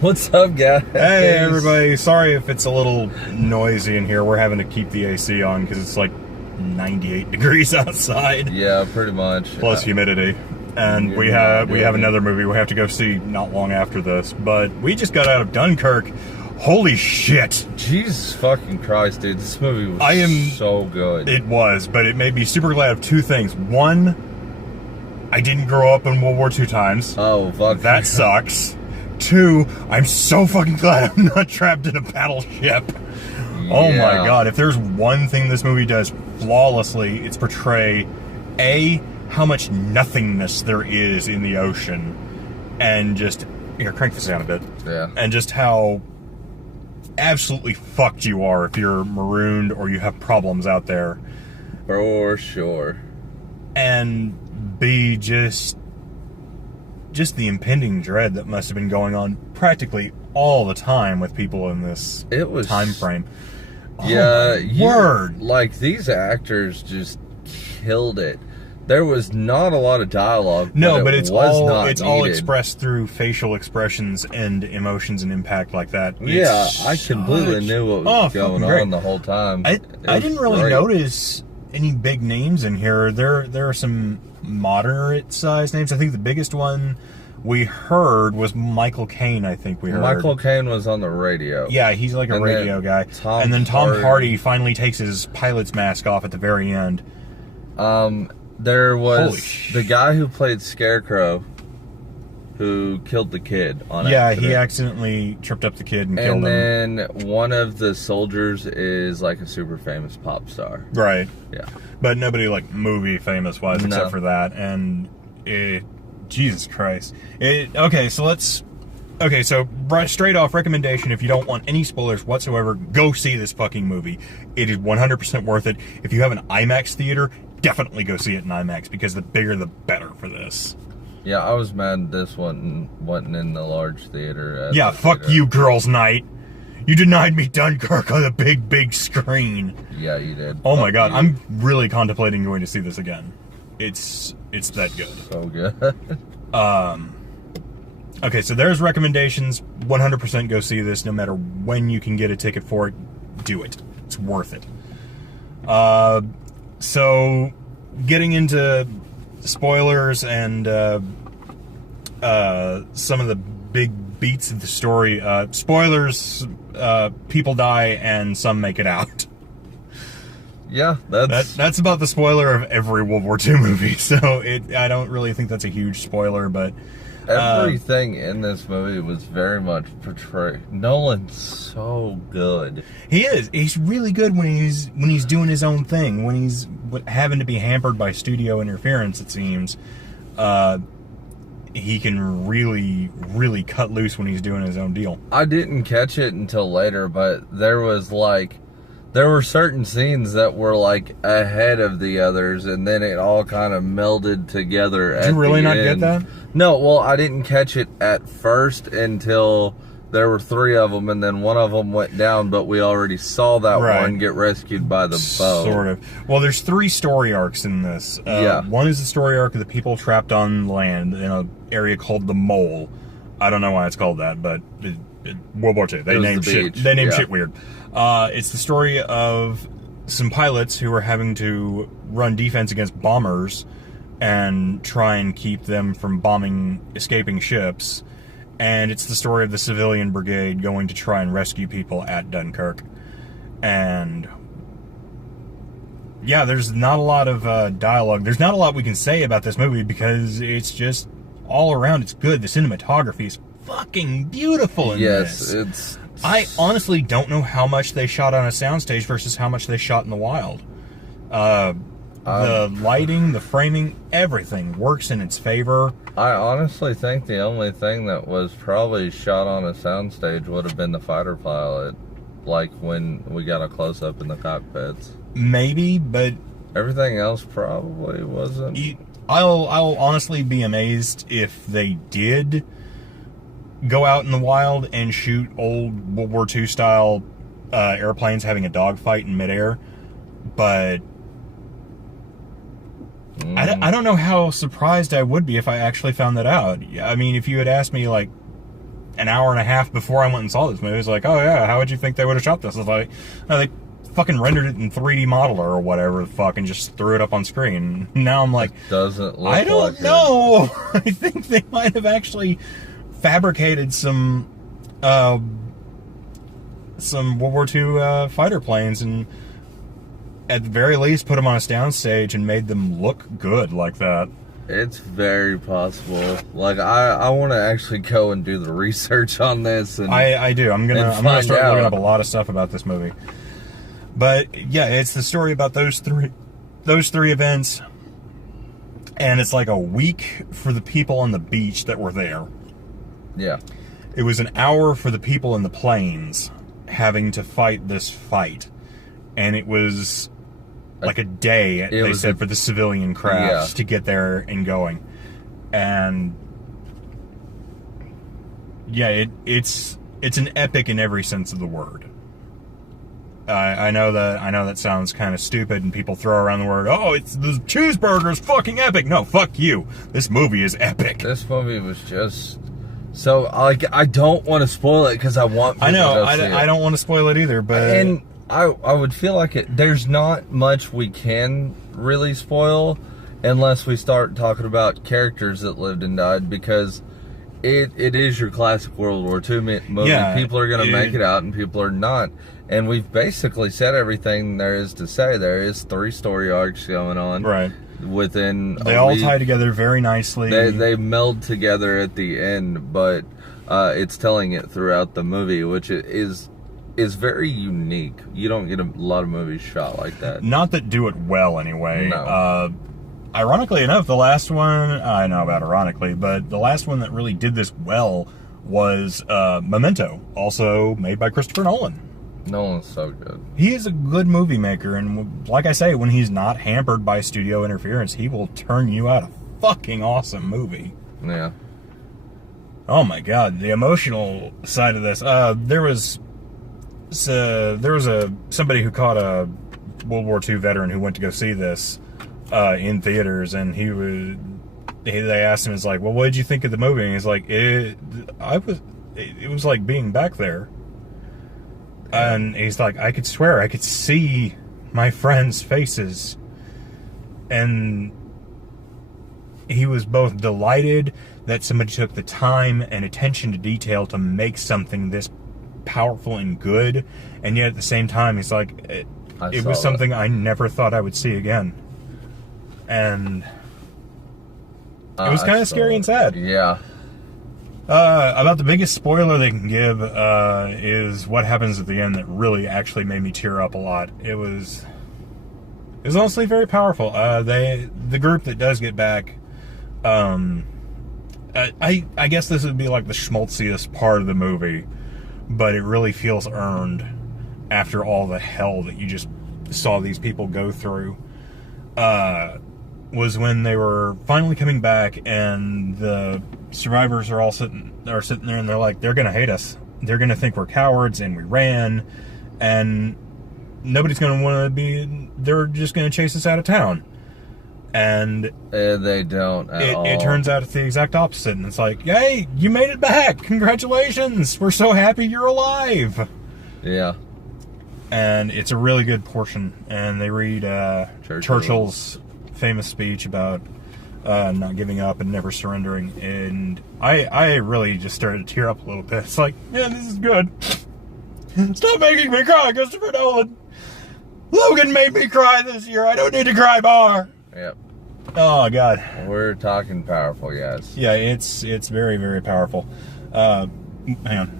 What's up, guys? Hey, everybody. Sorry if it's a little noisy in here. We're having to keep the AC on because it's like 98 degrees outside. Yeah, pretty much. Plus humidity. And we have another movie we have to go see not long after this. But we just got out of Dunkirk. Holy shit. Jesus fucking Christ, dude. This movie was so good. It was, but it made me super glad of two things. One, I didn't grow up in World War II times. Oh, fuck. That sucks. Two, I'm so fucking glad I'm not trapped in a battleship. Yeah. Oh my god, if there's one thing this movie does flawlessly, it's portray, A, how much nothingness there is in the ocean, and just, here, crank this down a bit. Yeah. And just how absolutely fucked you are if you're marooned or you have problems out there. For sure. And B, just the impending dread that must have been going on practically all the time with people in this time frame. Yeah, word. Like, these actors just killed it. There was not a lot of dialogue. No, but it's all expressed through facial expressions and emotions and impact like that. Yeah, I completely knew what was going on the whole time. I didn't really notice any big names in here. There are some moderate sized names. I think the biggest one we heard was Michael Caine. I think we heard Michael Caine was on the radio. Yeah, he's like a radio guy. And then Tom Hardy finally takes his pilot's mask off at the very end. There was the guy who played Scarecrow, who killed the kid on accident. Yeah, he accidentally tripped up the kid and killed him. And then one of the soldiers is like a super famous pop star. Right. Yeah. But nobody like movie famous wise except for that. And Jesus Christ. So straight off recommendation, if you don't want any spoilers whatsoever, go see this fucking movie. It is 100% worth it. If you have an IMAX theater, definitely go see it in IMAX, because the bigger the better for this. Yeah, I was mad this wasn't in the large theater. Yeah, fuck you, girls' night. You denied me Dunkirk on the big screen. Yeah, you did. Oh my god, I'm really contemplating going to see this again. It's that good. So good. Okay, so there's recommendations. 100% go see this. No matter when you can get a ticket for it, do it. It's worth it. So getting into spoilers and some of the big beats of the story. Spoilers, people die and some make it out. Yeah, that's about the spoiler of every World War II movie. So I don't really think that's a huge spoiler, but everything in this movie was very much portrayed. Nolan's so good. He is. He's really good when he's doing his own thing. When he's having to be hampered by studio interference, it seems, he can really, really cut loose when he's doing his own deal. I didn't catch it until later, but there were certain scenes that were like ahead of the others, and then it all kind of melded together. Did you really not get that? No, well, I didn't catch it at first until there were three of them, and then one of them went down, but we already saw that one get rescued by the boat. Sort of. Well, there's three story arcs in this. Yeah. One is the story arc of the people trapped on land in an area called the Mole. I don't know why it's called that, but World War II. They named shit weird. It's the story of some pilots who are having to run defense against bombers and try and keep them from bombing escaping ships. And it's the story of the civilian brigade going to try and rescue people at Dunkirk. And yeah, there's not a lot of dialogue. There's not a lot we can say about this movie because it's just all around it's good. The cinematography is fucking beautiful in this. I honestly don't know how much they shot on a soundstage versus how much they shot in the wild. The lighting, the framing, everything works in its favor. I honestly think the only thing that was probably shot on a soundstage would have been the fighter pilot, like when we got a close-up in the cockpits. Maybe, but everything else probably wasn't. I'll honestly be amazed if they did go out in the wild and shoot old World War II style airplanes having a dogfight in midair, but I don't know how surprised I would be if I actually found that out. I mean, if you had asked me, like, an hour and a half before I went and saw this movie. It was like, oh yeah, how would you think they would have shot this? I was like, oh, they fucking rendered it in 3D modeler or whatever the fuck and just threw it up on screen. Now I'm like, it doesn't look I don't like know. I think they might have actually fabricated some World War II fighter planes and at the very least put them on a soundstage and made them look good like that. It's very possible. Like, I want to actually go and do the research on this. And I do. I'm gonna start looking up a lot of stuff about this movie. But yeah, it's the story about those three events, and it's like a week for the people on the beach that were there. Yeah. It was an hour for the people in the planes having to fight this fight, and it was like a day, they said, for the civilian crafts to get there and going. And yeah, it's an epic in every sense of the word. I know that sounds kind of stupid, and people throw around the word, oh, it's the cheeseburger's fucking epic. No, fuck you. This movie is epic. This movie was just so, like, I don't want to spoil it because I want people to go see it. I don't want to spoil it either, but and I would feel like there's not much we can really spoil unless we start talking about characters that lived and died, because it is your classic World War II movie. Yeah, people are going to make it out and people are not. And we've basically said everything there is to say. There is 3 story arcs going on. Right. Within they all tie together very nicely. They meld together at the end, but it's telling it throughout the movie, which is very unique. You don't get a lot of movies shot like that. Not that do it well, anyway. No. Ironically enough, the last one, I know about ironically, but the last one that really did this well was Memento, also made by Christopher Nolan. Nolan's so good. He is a good movie maker, and like I say, when he's not hampered by studio interference, he will turn you out a fucking awesome movie. Yeah. Oh my god, the emotional side of this. There was somebody who caught a World War II veteran who went to go see this in theaters, and they asked him, it's like, well, what did you think of the movie? And he's like, it was like being back there. And he's like, I could swear I could see my friends' faces. And he was both delighted that somebody took the time and attention to detail to make something this powerful and good, and yet at the same time he's like, it was something I never thought I would see again. And it was kind of scary and sad. Yeah. About the biggest spoiler they can give is what happens at the end that really actually made me tear up a lot. It was honestly very powerful. The group that does get back, I guess this would be like the schmaltziest part of the movie, but it really feels earned after all the hell that you just saw these people go through. Was when they were finally coming back, and the survivors are all sitting there, and they're like, they're gonna hate us. They're gonna think we're cowards, and we ran, and nobody's gonna want to be. They're just gonna chase us out of town. And they don't at all. It turns out it's the exact opposite, and it's like, hey, you made it back! Congratulations! We're so happy you're alive. Yeah. And it's a really good portion, and they read Churchill's famous speech about not giving up and never surrendering, and I really just started to tear up a little bit. It's like, yeah, this is good. Stop making me cry, Christopher Nolan. Logan made me cry this year. I don't need to cry more. Yep. Oh god. We're talking powerful, guys. Yeah, it's very, very powerful. Hang on.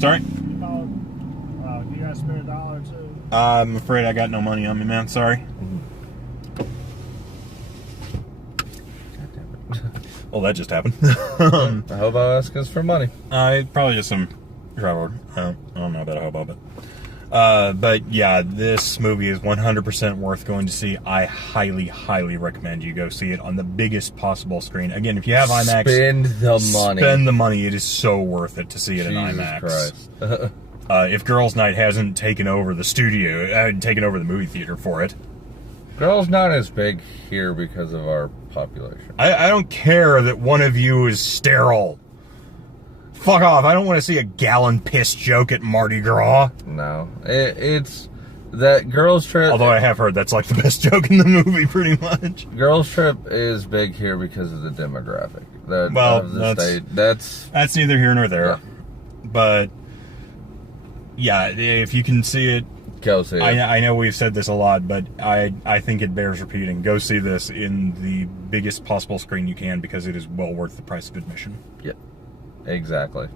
Sorry. You guys spend $1 or $2? I'm afraid I got no money on me, man. Sorry. Well, that just happened. I hope I ask us for money. Probably just some travel. I don't know about a hobo, but yeah, this movie is 100% worth going to see. I highly, highly recommend you go see it on the biggest possible screen. Again, if you have IMAX, spend the money. It is so worth it to see it in IMAX. Christ. If Girls' Night hasn't taken over the studio, taken over the movie theater for it. Girls' not as big here because of our population. I don't care that one of you is sterile. Fuck off. I don't want to see a gallon piss joke at Mardi Gras. No. It's that Girls Trip. Although I have heard that's like the best joke in the movie, pretty much. Girls Trip is big here because of the demographic. That's neither here nor there. Yeah. But yeah, if you can see it, go see it. I know we've said this a lot, but I think it bears repeating. Go see this in the biggest possible screen you can because it is well worth the price of admission. Yep, exactly.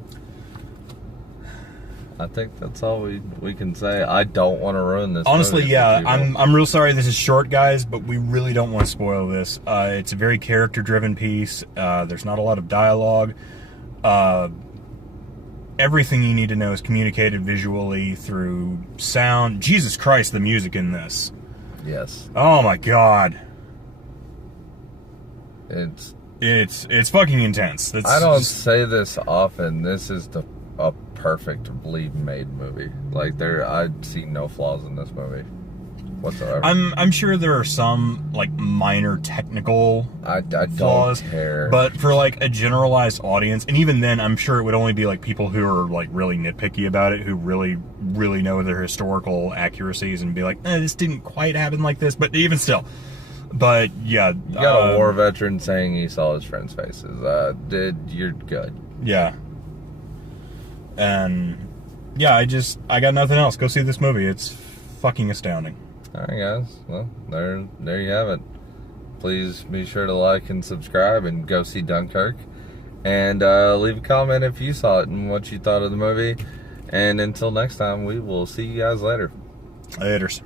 I think that's all we can say. I don't want to ruin this. Honestly, yeah, I'm real sorry this is short, guys, but we really don't want to spoil this. It's a very character-driven piece. There's not a lot of dialogue. Everything you need to know is communicated visually through sound. Jesus Christ, the music in this. Yes. Oh my God. It's fucking intense. I don't say this often. This is a perfectly made movie. Like I see no flaws in this movie whatsoever. I'm sure there are some like minor technical I flaws, don't care. but for like a generalized audience, and even then, I'm sure it would only be like people who are like really nitpicky about it, who really know their historical accuracies, and be like, this didn't quite happen like this. But even still, but yeah, you got a war veteran saying he saw his friends' faces. You're good. Yeah. And yeah, I got nothing else. Go see this movie. It's fucking astounding. All right, guys. Well, there you have it. Please be sure to like and subscribe and go see Dunkirk. And leave a comment if you saw it and what you thought of the movie. And until next time, we will see you guys later. Laters.